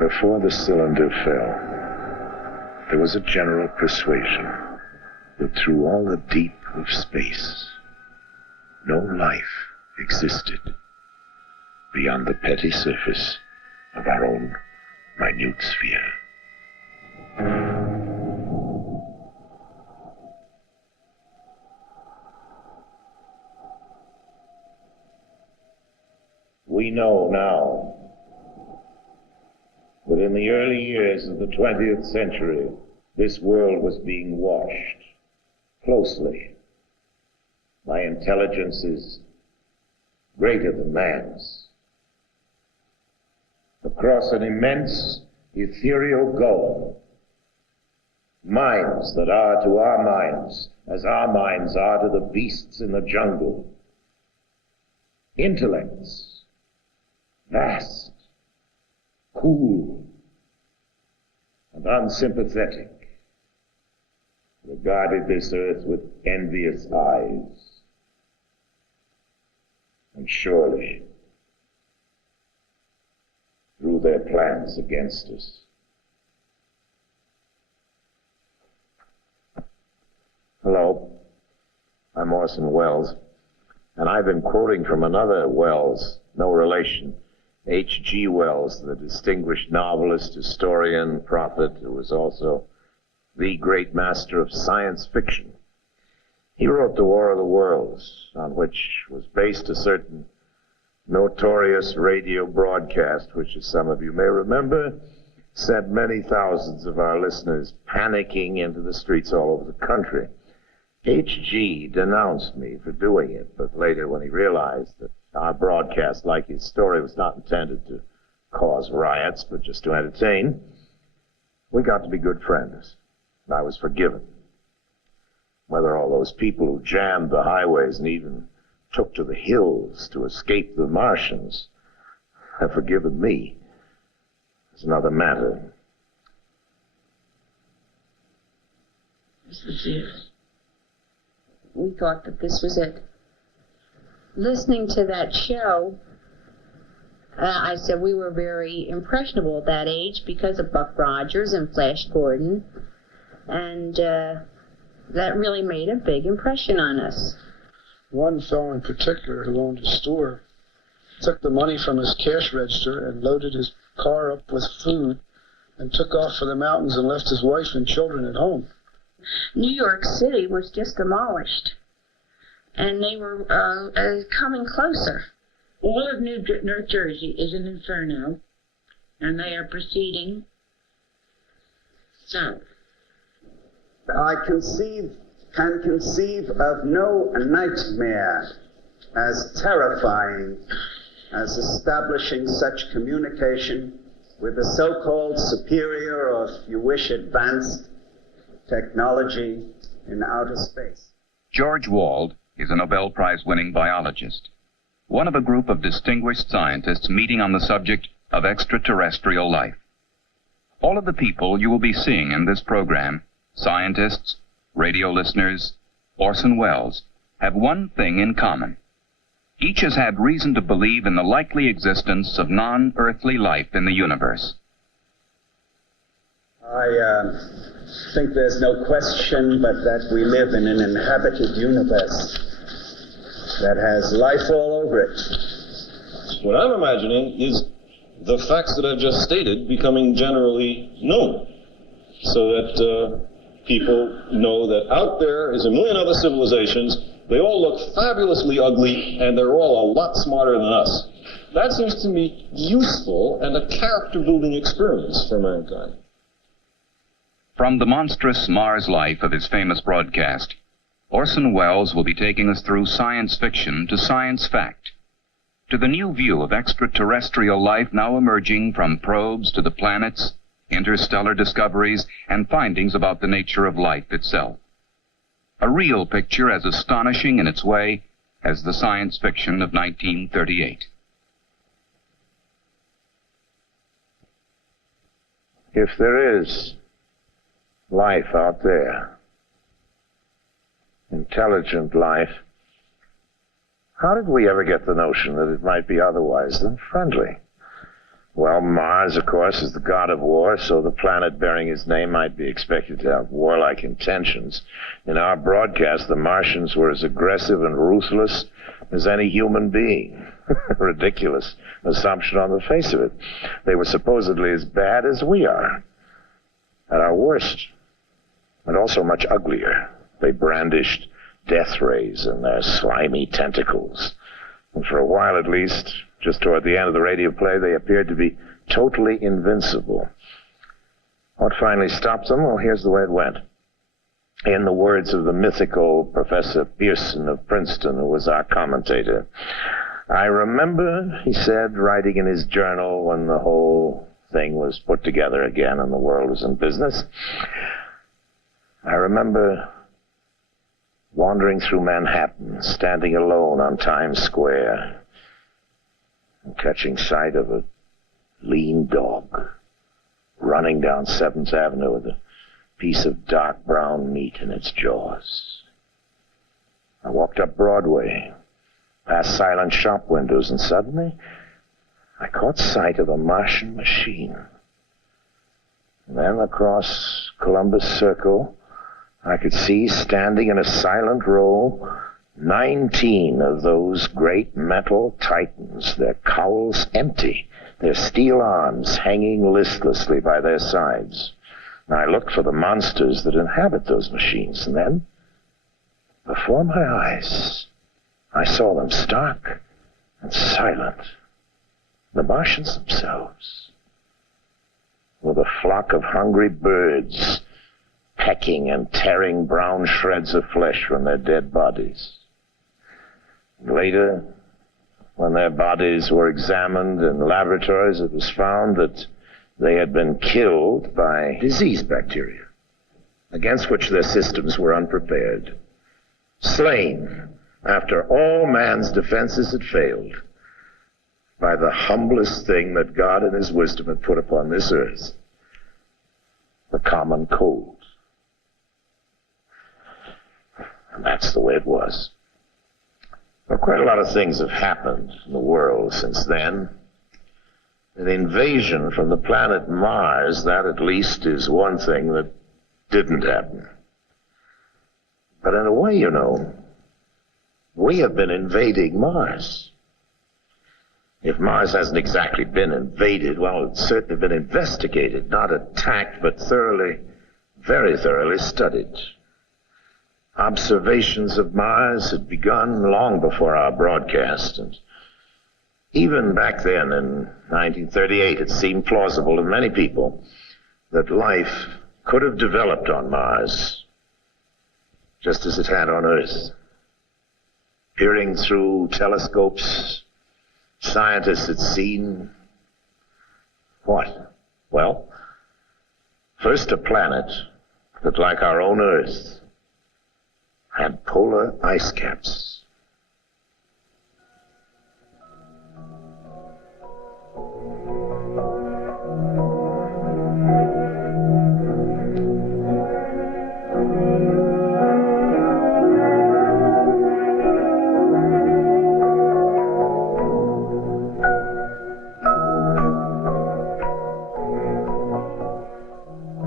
Before the cylinder fell, there was a general persuasion that through all the deep of space, no life existed beyond the petty surface of our own minute sphere. We know now that in the early years of the 20th century, this world was being watched closely by intelligences greater than man's. Across an immense ethereal gulf, minds that are to our minds as our minds are to the beasts in the jungle, intellects, vast, cool, and unsympathetic, regarded this earth with envious eyes, and surely drew their plans against us. Hello, I'm Orson Welles, and I've been quoting from another Welles, no relation, H.G. Wells, the distinguished novelist, historian, prophet, who was also the great master of science fiction. He wrote The War of the Worlds, on which was based a certain notorious radio broadcast, which, as some of you may remember, sent many thousands of our listeners panicking into the streets all over the country. H.G. denounced me for doing it, but later when he realized that our broadcast, like his story, was not intended to cause riots, but just to entertain, we got to be good friends. And I was forgiven. Whether all those people who jammed the highways and even took to the hills to escape the Martians have forgiven me is another matter. This was it. We thought that this was it. Listening to that show, I said we were very impressionable at that age because of Buck Rogers and Flash Gordon, and that really made a big impression on us. One fellow in particular who owned a store took the money from his cash register and loaded his car up with food and took off for the mountains and left his wife and children at home. New York City was just demolished, and they were coming closer. All of New Jersey is an inferno, and they are proceeding south. I can conceive of no nightmare as terrifying as establishing such communication with the so-called superior, or if you wish, advanced technology in outer space. George Wald is a Nobel Prize-winning biologist, one of a group of distinguished scientists meeting on the subject of extraterrestrial life. All of the people you will be seeing in this program, scientists, radio listeners, Orson Welles, have one thing in common. Each has had reason to believe in the likely existence of non-earthly life in the universe. I think there's no question but that we live in an inhabited universe that has life all over it. What I'm imagining is the facts that I've just stated becoming generally known, so that people know that out there is a million other civilizations. They all look fabulously ugly, and they're all a lot smarter than us. That seems to me useful and a character-building experience for mankind. From the monstrous Mars life of his famous broadcast, Orson Welles will be taking us through science fiction to science fact, to the new view of extraterrestrial life now emerging from probes to the planets, interstellar discoveries, and findings about the nature of life itself. A real picture as astonishing in its way as the science fiction of 1938. If there is life out there, intelligent life, how did we ever get the notion that it might be otherwise than friendly? Well, Mars, of course, is the god of war, so the planet bearing his name might be expected to have warlike intentions. In our broadcast, the Martians were as aggressive and ruthless as any human being. Ridiculous assumption on the face of it. They were supposedly as bad as we are, at our worst, and also much uglier. They brandished death rays in their slimy tentacles. And for a while at least, just toward the end of the radio play, they appeared to be totally invincible. What finally stopped them? Well, here's the way it went. In the words of the mythical Professor Pearson of Princeton, who was our commentator, I remember, he said, writing in his journal when the whole thing was put together again and the world was in business, I remember wandering through Manhattan, standing alone on Times Square, and catching sight of a lean dog running down 7th Avenue with a piece of dark brown meat in its jaws. I walked up Broadway, past silent shop windows, and suddenly I caught sight of a Martian machine. And then across Columbus Circle, I could see, standing in a silent row, 19 of those great metal titans, their cowls empty, their steel arms hanging listlessly by their sides. And I looked for the monsters that inhabit those machines, and then, before my eyes, I saw them stark and silent. The Martians themselves, with a flock of hungry birds pecking and tearing brown shreds of flesh from their dead bodies. Later, when their bodies were examined in laboratories, it was found that they had been killed by disease bacteria, against which their systems were unprepared. Slain after all man's defenses had failed by the humblest thing that God in his wisdom had put upon this earth, the common cold. And that's the way it was. Well, quite a lot of things have happened in the world since then. An invasion from the planet Mars, that at least is one thing that didn't happen. But in a way, you know, we have been invading Mars. If Mars hasn't exactly been invaded, well, it's certainly been investigated, not attacked, but thoroughly, very thoroughly studied. Observations of Mars had begun long before our broadcast, and even back then in 1938, it seemed plausible to many people that life could have developed on Mars, just as it had on Earth. Peering through telescopes, scientists had seen what? Well, first a planet that, like our own Earth, had polar ice caps.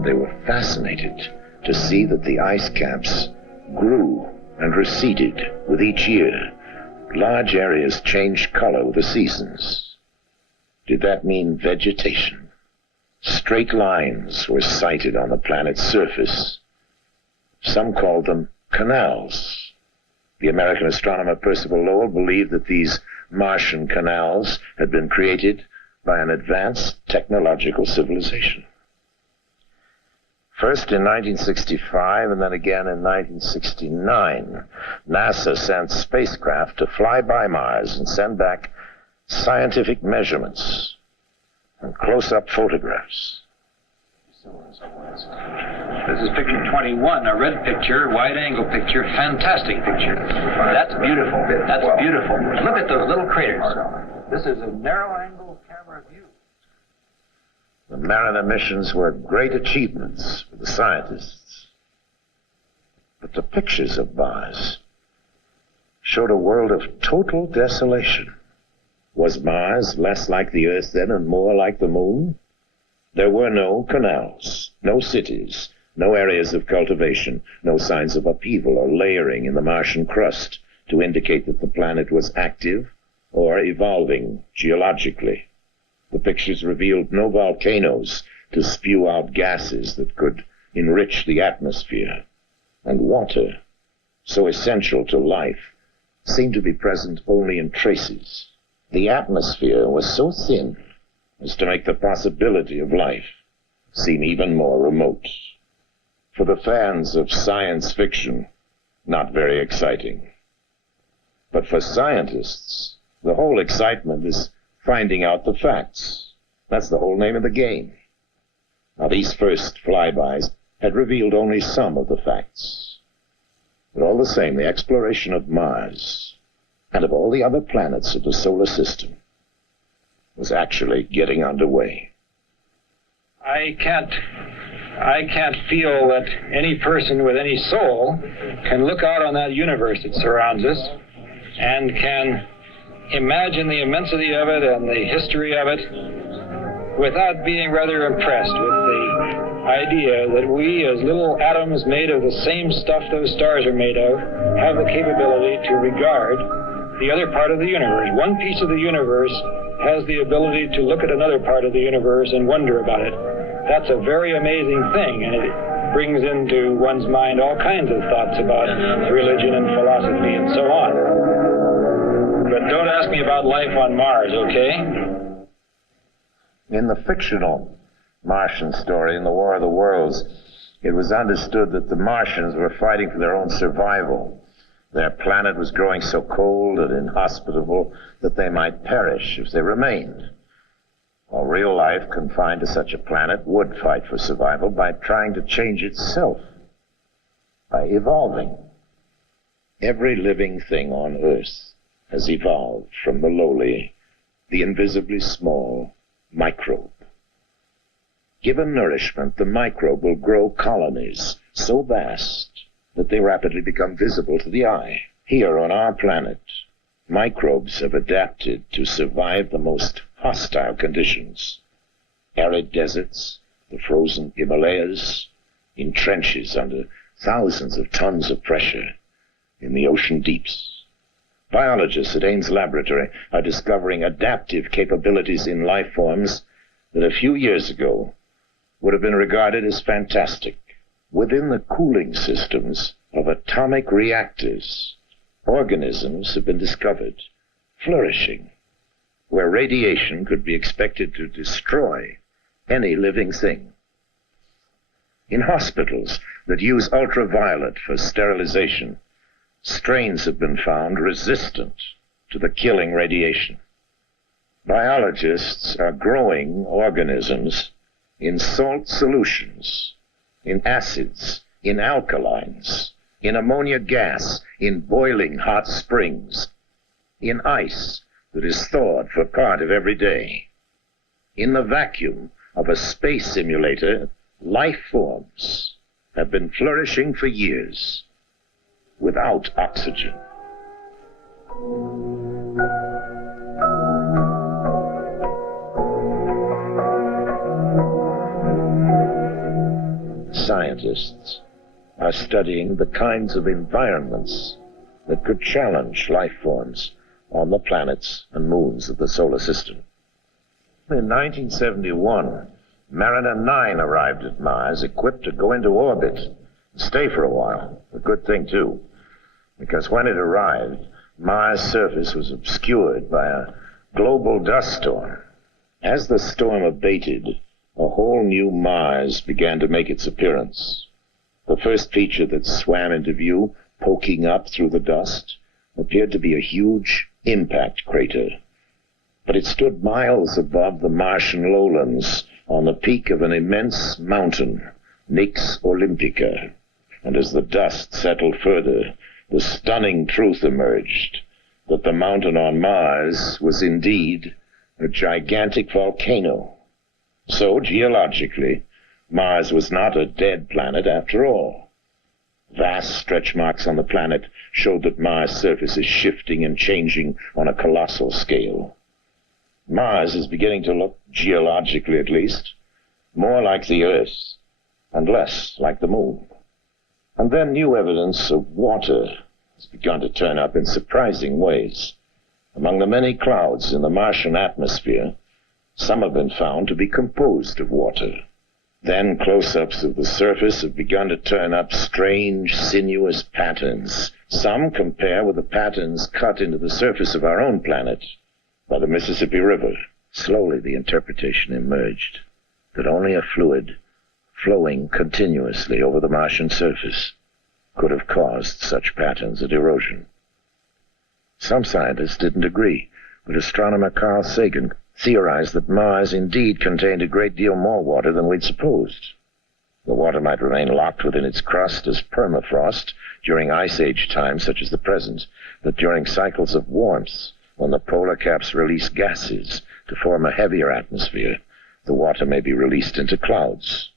They were fascinated to see that the ice caps grew and receded with each year. Large areas changed color with the seasons. Did that mean vegetation? Straight lines were sighted on the planet's surface. Some called them canals. The American astronomer Percival Lowell believed that these Martian canals had been created by an advanced technological civilization. First in 1965 and then again in 1969, NASA sent spacecraft to fly by Mars and send back scientific measurements and close-up photographs. This is picture 21, a red picture, wide-angle picture, fantastic picture. That's beautiful. That's beautiful. Look at those little craters. This is a narrow-angle camera view. The Mariner missions were great achievements for the scientists. But the pictures of Mars showed a world of total desolation. Was Mars less like the Earth then and more like the Moon? There were no canals, no cities, no areas of cultivation, no signs of upheaval or layering in the Martian crust to indicate that the planet was active or evolving geologically. The pictures revealed no volcanoes to spew out gases that could enrich the atmosphere, and water, so essential to life, seemed to be present only in traces. The atmosphere was so thin as to make the possibility of life seem even more remote. For the fans of science fiction, not very exciting. But for scientists, the whole excitement is finding out the facts. That's the whole name of the game. Now, these first flybys had revealed only some of the facts. But all the same, the exploration of Mars and of all the other planets of the solar system was actually getting underway. I can't feel that any person with any soul can look out on that universe that surrounds us and can imagine the immensity of it and the history of it without being rather impressed with the idea that we, as little atoms made of the same stuff those stars are made of, have the capability to regard the other part of the universe. One piece of the universe has the ability to look at another part of the universe and wonder about it. That's a very amazing thing, and it brings into one's mind all kinds of thoughts about religion and philosophy and so on. But don't ask me about life on Mars, okay? In the fictional Martian story, in the War of the Worlds, it was understood that the Martians were fighting for their own survival. Their planet was growing so cold and inhospitable that they might perish if they remained. While real life confined to such a planet would fight for survival by trying to change itself, by evolving. Every living thing on Earth has evolved from the lowly, the invisibly small microbe. Given nourishment, the microbe will grow colonies so vast that they rapidly become visible to the eye. Here on our planet, microbes have adapted to survive the most hostile conditions. Arid deserts, the frozen Himalayas, in trenches under thousands of tons of pressure, in the ocean deeps. Biologists at Ames Laboratory are discovering adaptive capabilities in life forms that a few years ago would have been regarded as fantastic. Within the cooling systems of atomic reactors, organisms have been discovered, flourishing, where radiation could be expected to destroy any living thing. In hospitals that use ultraviolet for sterilization, strains have been found resistant to the killing radiation. Biologists are growing organisms in salt solutions, in acids, in alkalines, in ammonia gas, in boiling hot springs, in ice that is thawed for part of every day. In the vacuum of a space simulator, life forms have been flourishing for years without oxygen. Scientists are studying the kinds of environments that could challenge life forms on the planets and moons of the solar system. In 1971, Mariner 9 arrived at Mars, equipped to go into orbit and stay for a while. A good thing, too, because when it arrived, Mars' surface was obscured by a global dust storm. As the storm abated, a whole new Mars began to make its appearance. The first feature that swam into view, poking up through the dust, appeared to be a huge impact crater. But it stood miles above the Martian lowlands on the peak of an immense mountain, Nix Olympica. And as the dust settled further, the stunning truth emerged that the mountain on Mars was indeed a gigantic volcano. So, geologically, Mars was not a dead planet after all. Vast stretch marks on the planet showed that Mars' surface is shifting and changing on a colossal scale. Mars is beginning to look, geologically at least, more like the Earth and less like the Moon. And then new evidence of water has begun to turn up in surprising ways. Among the many clouds in the Martian atmosphere, some have been found to be composed of water. Then close-ups of the surface have begun to turn up strange, sinuous patterns. Some compare with the patterns cut into the surface of our own planet by the Mississippi River. Slowly the interpretation emerged that only a fluid flowing continuously over the Martian surface could have caused such patterns of erosion. Some scientists didn't agree, but astronomer Carl Sagan theorized that Mars indeed contained a great deal more water than we'd supposed. The water might remain locked within its crust as permafrost during ice age times such as the present, but during cycles of warmth, when the polar caps release gases to form a heavier atmosphere, the water may be released into clouds.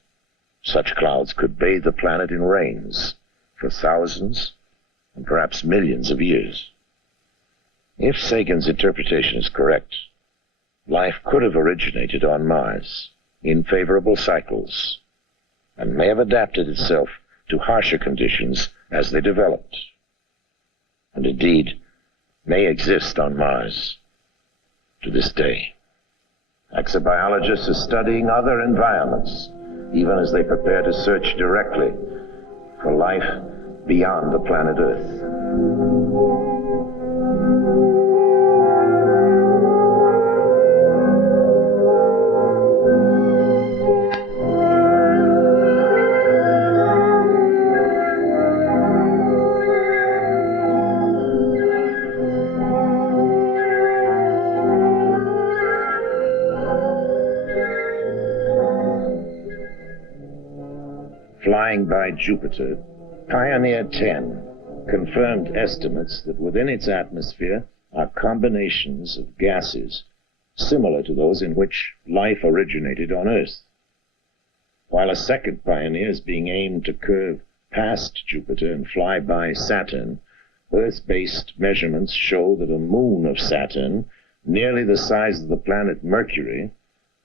Such clouds could bathe the planet in rains for thousands and perhaps millions of years. If Sagan's interpretation is correct, life could have originated on Mars in favorable cycles and may have adapted itself to harsher conditions as they developed, and indeed may exist on Mars to this day. Exobiologists are studying other environments, even as they prepare to search directly for life beyond the planet Earth. Flying by Jupiter, Pioneer 10 confirmed estimates that within its atmosphere are combinations of gases similar to those in which life originated on Earth. While a second Pioneer is being aimed to curve past Jupiter and fly by Saturn, Earth-based measurements show that a moon of Saturn, nearly the size of the planet Mercury,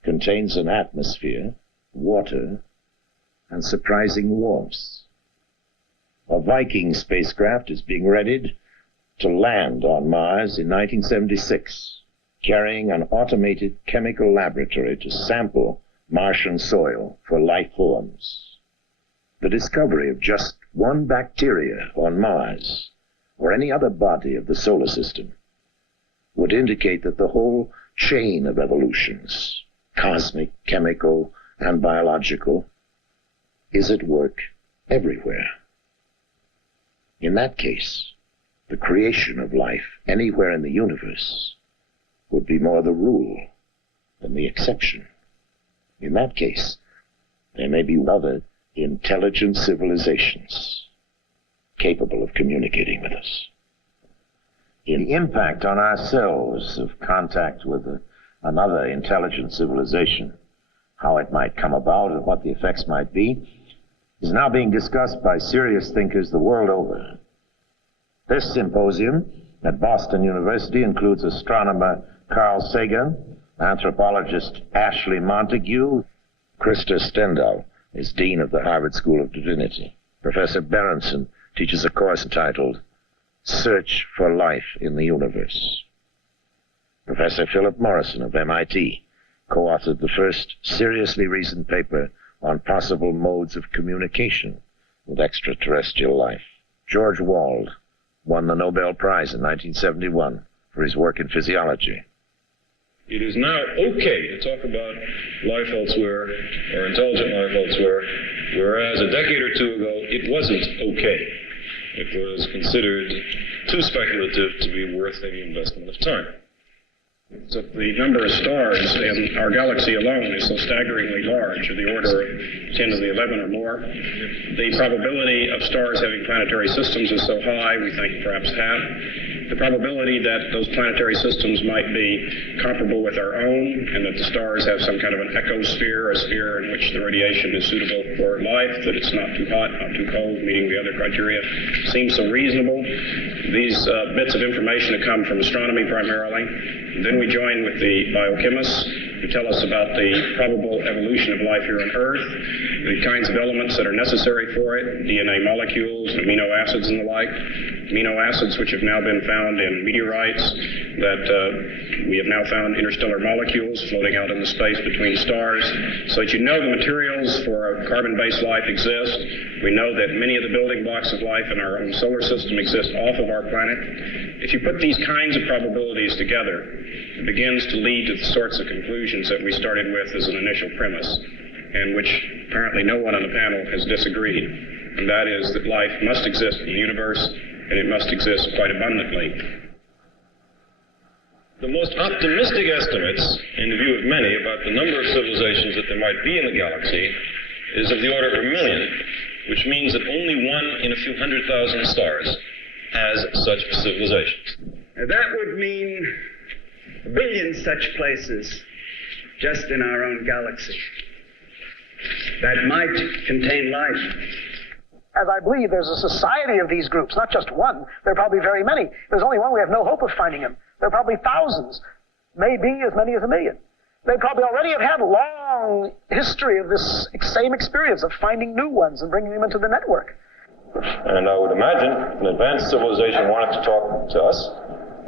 contains an atmosphere, water, and surprising warmth. A Viking spacecraft is being readied to land on Mars in 1976, carrying an automated chemical laboratory to sample Martian soil for life forms. The discovery of just one bacteria on Mars, or any other body of the solar system, would indicate that the whole chain of evolutions, cosmic, chemical, and biological, is at work everywhere. In that case, the creation of life anywhere in the universe would be more the rule than the exception. In that case, there may be other intelligent civilizations capable of communicating with us. In the impact on ourselves of contact with another intelligent civilization, how it might come about and what the effects might be, is now being discussed by serious thinkers the world over. This symposium at Boston University includes astronomer Carl Sagan, anthropologist Ashley Montague. Krista Stendhal is Dean of the Harvard School of Divinity. Professor Berenson teaches a course entitled Search for Life in the Universe. Professor Philip Morrison of MIT co-authored the first seriously reasoned paper on possible modes of communication with extraterrestrial life. George Wald won the Nobel Prize in 1971 for his work in physiology. It is now okay to talk about life elsewhere or intelligent life elsewhere, whereas a decade or two ago it wasn't okay. It was considered too speculative to be worth any investment of time. So the number of stars in our galaxy alone is so staggeringly large, of the order of 10 to the 11 or more. The probability of stars having planetary systems is so high, we think perhaps half. the probability that those planetary systems might be comparable with our own, and that the stars have some kind of an ecosphere, a sphere in which the radiation is suitable for life, that it's not too hot, not too cold, meeting the other criteria, seems so reasonable. These bits of information that come from astronomy primarily. And then we join with the biochemists who tell us about the probable evolution of life here on Earth, the kinds of elements that are necessary for it, DNA molecules, amino acids and the like, amino acids which have now been found in meteorites, that we have now found interstellar molecules floating out into space between stars, so that you know the materials for a carbon-based life exist. We know that many of the building blocks of life in our own solar system exist off of our planet. If you put these kinds of probabilities together, it begins to lead to the sorts of conclusions that we started with as an initial premise, and which apparently no one on the panel has disagreed, and that is that life must exist in the universe, and it must exist quite abundantly. The most optimistic estimates, in the view of many, about the number of civilizations that there might be in the galaxy is of the order of 1 million, which means that only one in a few 100,000 stars has such civilizations. That would mean 1 billion such places just in our own galaxy that might contain life. As I believe there's a society of these groups, not just one. There are probably very many. There's only one, we have no hope of finding him. There are probably thousands, maybe as many as 1 million. They probably already have had a long history of this same experience of finding new ones and bringing them into the network. And I would imagine if an advanced civilization wanted to talk to us,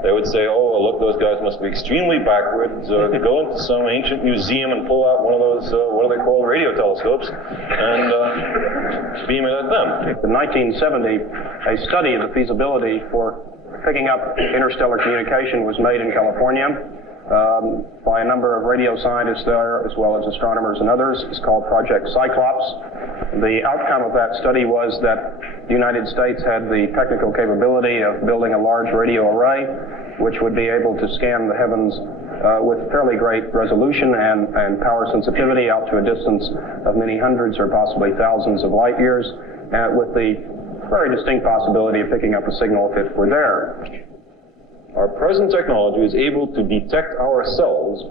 they would say, oh, well, look, those guys must be extremely backwards. Go into some ancient museum and pull out one of those, what are they called, radio telescopes, and beam it at them. In 1970, a study of the feasibility for picking up interstellar communication was made in California by a number of radio scientists there, as well as astronomers and others. It's called Project Cyclops. The outcome of that study was that the United States had the technical capability of building a large radio array, which would be able to scan the heavens with fairly great resolution and power sensitivity out to a distance of many hundreds or possibly thousands of light years, with the very distinct possibility of picking up a signal if it were there. Our present technology is able to detect ourselves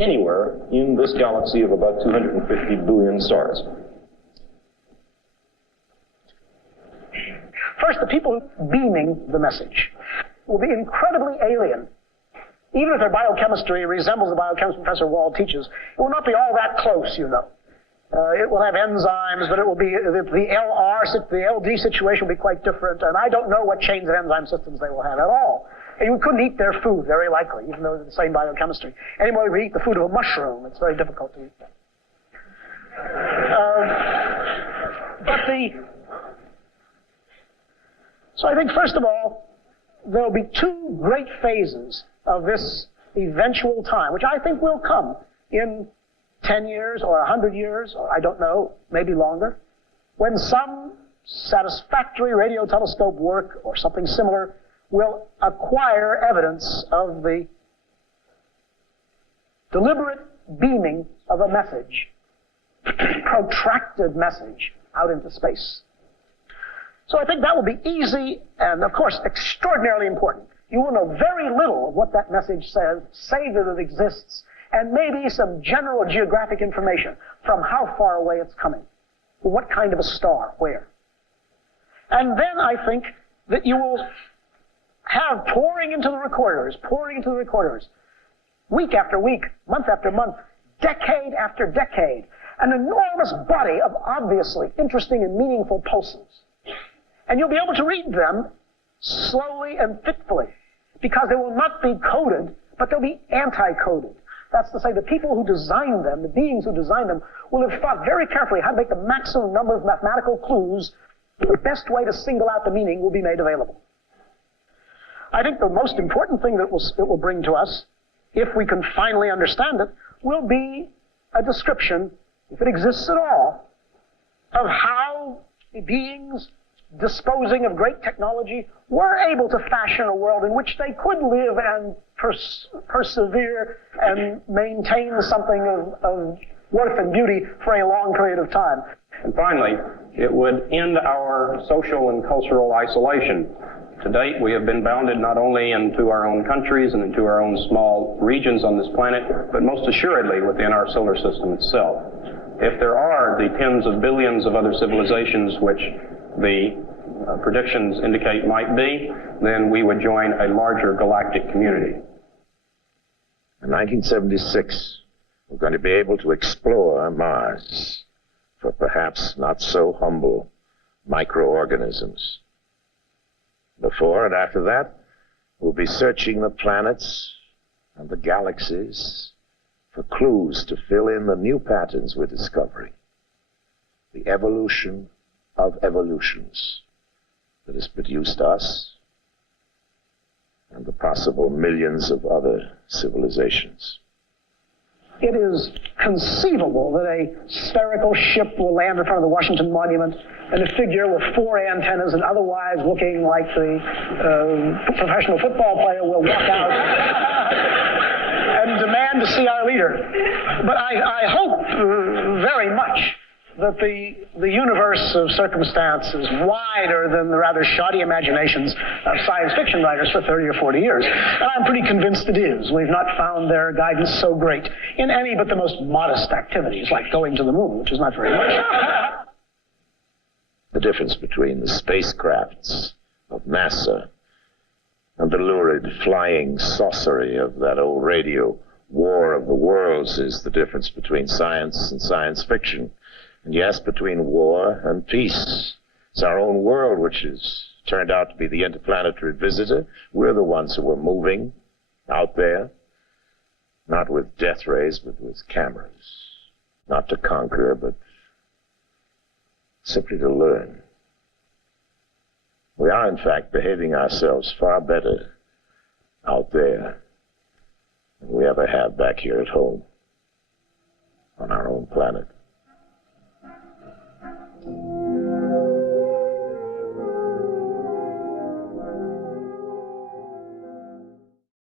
anywhere in this galaxy of about 250 billion stars. First, the people beaming the message will be incredibly alien. Even if their biochemistry resembles the biochemistry Professor Wald teaches, it will not be all that close, you know. It will have enzymes, but it will be, the LD situation will be quite different, and I don't know what chains of enzyme systems they will have at all. And you couldn't eat their food, very likely, even though they're the same biochemistry. Any more you eat the food of a mushroom, it's very difficult to eat that. So I think, first of all, there will be two great phases of this eventual time, which I think will come in 10 years or 100 years, or I don't know, maybe longer, when some satisfactory radio telescope work or something similar will acquire evidence of the deliberate beaming of a message, protracted message, out into space. So I think that will be easy and, of course, extraordinarily important. You will know very little of what that message says, say that it exists, and maybe some general geographic information from how far away it's coming, what kind of a star, where. And then I think that you will have pouring into the recorders, week after week, month after month, decade after decade, an enormous body of obviously interesting and meaningful pulses. And you'll be able to read them slowly and fitfully, because they will not be coded, but they'll be anti-coded. That's to say, the people who designed them, the beings who designed them, will have thought very carefully how to make the maximum number of mathematical clues. The best way to single out the meaning will be made available. I think the most important thing that it will bring to us, if we can finally understand it, will be a description, if it exists at all, of how beings disposing of great technology were able to fashion a world in which they could live and persevere and maintain something of worth and beauty for a long period of time. And finally, it would end our social and cultural isolation. To date, we have been bounded not only into our own countries and into our own small regions on this planet, but most assuredly within our solar system itself. If there are the tens of billions of other civilizations which the predictions indicate might be, then we would join a larger galactic community. In 1976, we're going to be able to explore Mars for perhaps not so humble microorganisms. Before and after that, we'll be searching the planets and the galaxies for clues to fill in the new patterns we're discovering. The evolution of evolutions that has produced us and the possible millions of other civilizations. It is conceivable that a spherical ship will land in front of the Washington Monument and a figure with 4 antennas and otherwise looking like the professional football player will walk out and demand to see our leader. But I hope very much that the universe of circumstance is wider than the rather shoddy imaginations of science fiction writers for 30 or 40 years. And I'm pretty convinced it is. We've not found their guidance so great in any but the most modest activities, like going to the moon, which is not very much. The difference between the spacecrafts of NASA and the lurid flying saucery of that old radio War of the Worlds is the difference between science and science fiction. And yes, between war and peace. It's our own world which has turned out to be the interplanetary visitor. We're the ones who are moving out there, not with death rays, but with cameras. Not to conquer, but simply to learn. We are, in fact, behaving ourselves far better out there than we ever have back here at home on our own planet.